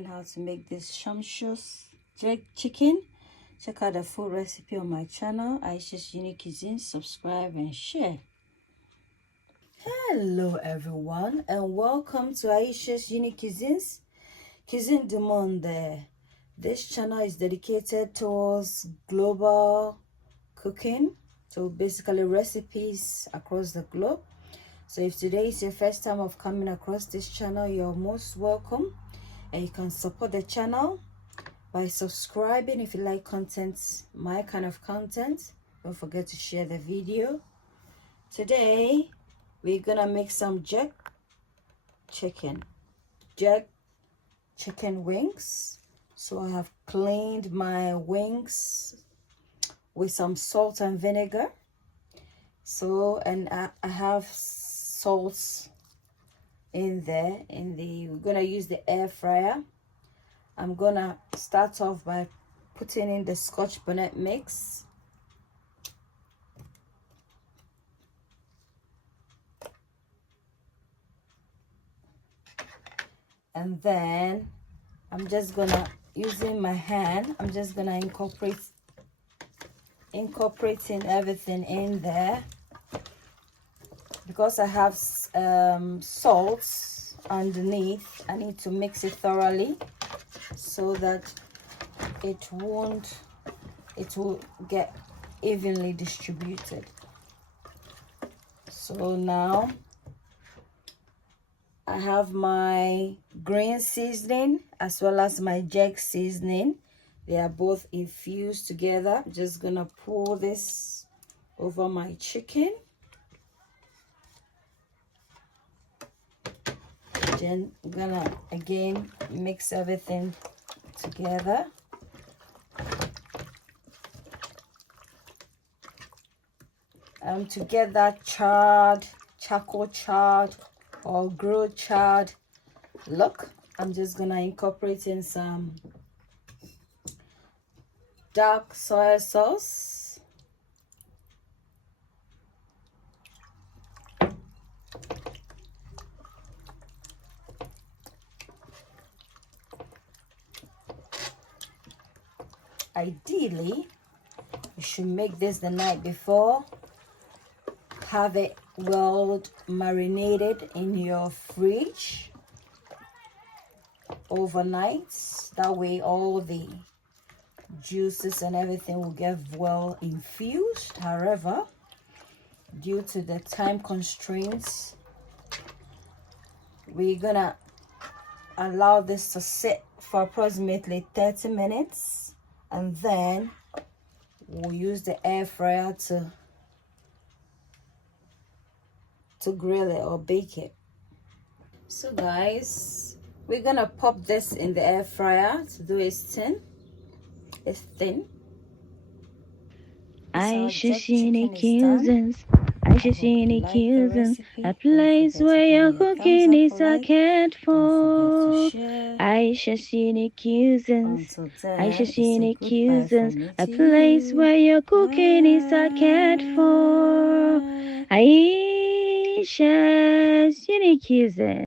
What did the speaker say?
learn how to make this sumptuous jerk chicken, check out the full recipe on my channel, Ayesha'S Unique Cuisines. Subscribe and share. Hello everyone, and welcome to Ayesha'S Unique Cuisines, Cuisine du Monde. This channel is dedicated towards global cooking, so basically recipes across the globe. So if today is your first time of coming across this channel, you're most welcome, and you can support the channel by subscribing if you like content, my kind of content. Don't forget to share the video. Today we're gonna make some jerk chicken wings. So I have cleaned my wings with some salt and vinegar. So, and I have salt in there. We're gonna use the air fryer. I'm gonna start off by putting in the Scotch bonnet mix. And then I'm just gonna, using my hand, I'm just gonna incorporating everything in there. Because I have salt underneath, I need to mix it thoroughly so that it will get evenly distributed. So now I have my green seasoning as well as my jerk seasoning. They are both infused together. I'm just gonna pour this over my chicken. Then I'm gonna again mix everything together. To get that charcoal charred or grilled charred look, I'm just gonna incorporate in some dark soy sauce. Ideally, you should make this the night before. Have it well marinated in your fridge overnight. That way all the juices and everything will get well infused. However, due to the time constraints, we're gonna allow this to sit for approximately 30 minutes, and then we'll use the air fryer to grill it or bake it. So guys, we're gonna pop this in the air fryer to do it thin. It's thin. Ayesha'S Unique Cuisines, Ayesha'S Unique Cuisines, a place where your cooking is accounted for. Ayesha'S Unique Cuisines, Ayesha'S Unique Cuisines, a place where your cooking is accounted for. Ayesha'S Unique Cuisines.